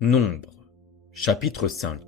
Nombre, chapitre 5.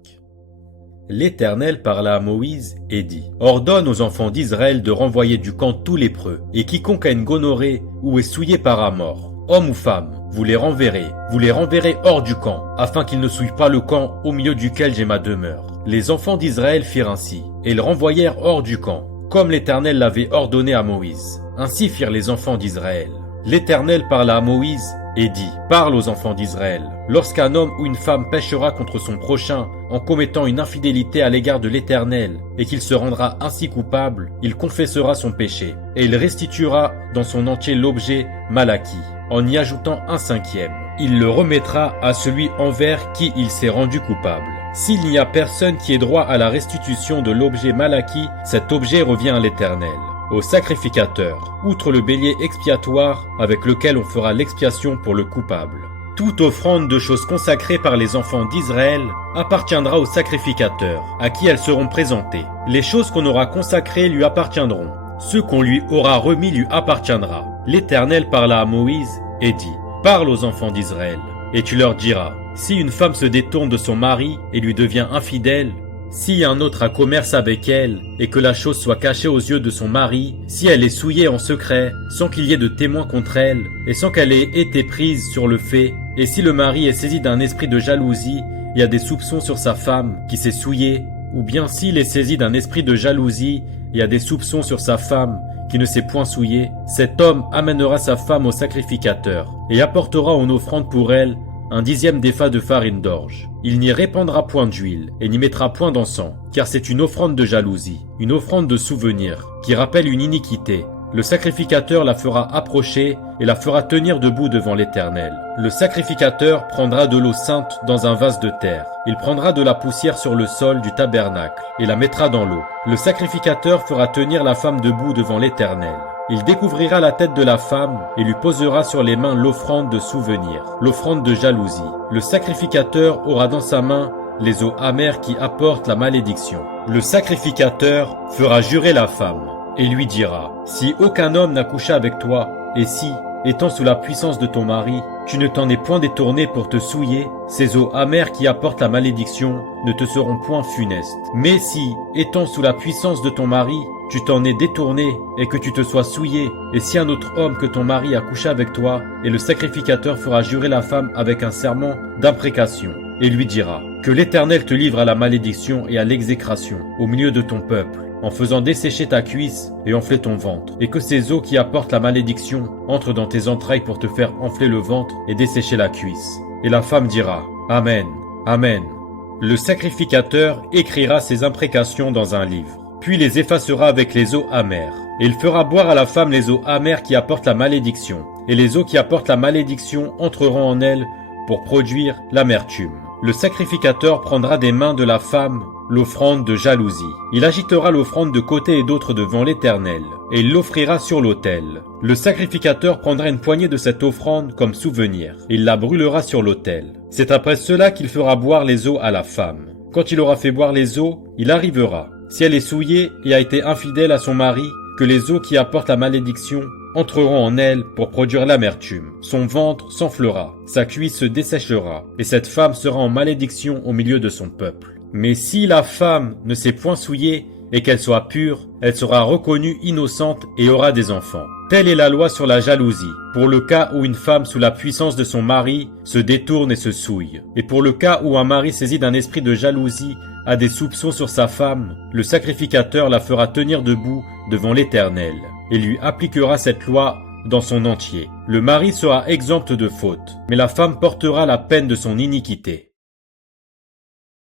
L'Éternel parla à Moïse et dit : Ordonne aux enfants d'Israël de renvoyer du camp tout lépreux, et quiconque a une gonorrhée ou est souillé par un mort, homme ou femme, vous les renverrez hors du camp, afin qu'ils ne souillent pas le camp au milieu duquel j'ai ma demeure. Les enfants d'Israël firent ainsi, et ils renvoyèrent hors du camp, comme l'Éternel l'avait ordonné à Moïse. Ainsi firent les enfants d'Israël. L'Éternel parla à Moïse et dit : Parle aux enfants d'Israël. Lorsqu'un homme ou une femme péchera contre son prochain en commettant une infidélité à l'égard de l'Éternel, et qu'il se rendra ainsi coupable, il confessera son péché, et il restituera dans son entier l'objet mal acquis, en y ajoutant un cinquième. Il le remettra à celui envers qui il s'est rendu coupable. S'il n'y a personne qui ait droit à la restitution de l'objet mal acquis, cet objet revient à l'Éternel. Au sacrificateur, outre le bélier expiatoire avec lequel on fera l'expiation pour le coupable. Toute offrande de choses consacrées par les enfants d'Israël appartiendra au sacrificateur, à qui elles seront présentées. Les choses qu'on aura consacrées lui appartiendront. Ce qu'on lui aura remis lui appartiendra. L'Éternel parla à Moïse et dit : Parle aux enfants d'Israël, et tu leur diras : Si une femme se détourne de son mari et lui devient infidèle, si un autre a commerce avec elle, et que la chose soit cachée aux yeux de son mari, si elle est souillée en secret, sans qu'il y ait de témoins contre elle, et sans qu'elle ait été prise sur le fait, et si le mari est saisi d'un esprit de jalousie, et a des soupçons sur sa femme, qui s'est souillée, ou bien s'il est saisi d'un esprit de jalousie, et a des soupçons sur sa femme, qui ne s'est point souillée, cet homme amènera sa femme au sacrificateur, et apportera en offrande pour elle un dixième d'épha de farine d'orge. Il n'y répandra point d'huile, et n'y mettra point d'encens, car c'est une offrande de jalousie, une offrande de souvenir, qui rappelle une iniquité. Le sacrificateur la fera approcher, et la fera tenir debout devant l'Éternel. Le sacrificateur prendra de l'eau sainte dans un vase de terre. Il prendra de la poussière sur le sol du tabernacle, et la mettra dans l'eau. Le sacrificateur fera tenir la femme debout devant l'Éternel. Il découvrira la tête de la femme et lui posera sur les mains l'offrande de souvenir, l'offrande de jalousie. Le sacrificateur aura dans sa main les eaux amères qui apportent la malédiction. Le sacrificateur fera jurer la femme et lui dira : Si aucun homme n'a couché avec toi, et si, étant sous la puissance de ton mari, tu ne t'en es point détourné pour te souiller, ces eaux amères qui apportent la malédiction ne te seront point funestes. Mais si, étant sous la puissance de ton mari, tu t'en es détourné et que tu te sois souillé, et si un autre homme que ton mari a couché avec toi, et le sacrificateur fera jurer la femme avec un serment d'imprécation, et lui dira : Que l'Éternel te livre à la malédiction et à l'exécration au milieu de ton peuple, en faisant dessécher ta cuisse et enfler ton ventre, et que ces eaux qui apportent la malédiction entrent dans tes entrailles pour te faire enfler le ventre et dessécher la cuisse. Et la femme dira : Amen, Amen. Le sacrificateur écrira ces imprécations dans un livre, puis les effacera avec les eaux amères. Et il fera boire à la femme les eaux amères qui apportent la malédiction, et les eaux qui apportent la malédiction entreront en elle pour produire l'amertume. Le sacrificateur prendra des mains de la femme l'offrande de jalousie. Il agitera l'offrande de côté et d'autre devant l'Éternel, et il l'offrira sur l'autel. Le sacrificateur prendra une poignée de cette offrande comme souvenir, et il la brûlera sur l'autel. C'est après cela qu'il fera boire les eaux à la femme. Quand il aura fait boire les eaux, il arrivera, si elle est souillée et a été infidèle à son mari, que les eaux qui apportent la malédiction entreront en elle pour produire l'amertume. Son ventre s'enflera, sa cuisse se desséchera, et cette femme sera en malédiction au milieu de son peuple. Mais si la femme ne s'est point souillée et qu'elle soit pure, elle sera reconnue innocente et aura des enfants. Telle est la loi sur la jalousie, pour le cas où une femme sous la puissance de son mari se détourne et se souille. Et pour le cas où un mari saisi d'un esprit de jalousie a des soupçons sur sa femme, le sacrificateur la fera tenir debout devant l'Éternel, et lui appliquera cette loi dans son entier. Le mari sera exempt de faute, mais la femme portera la peine de son iniquité.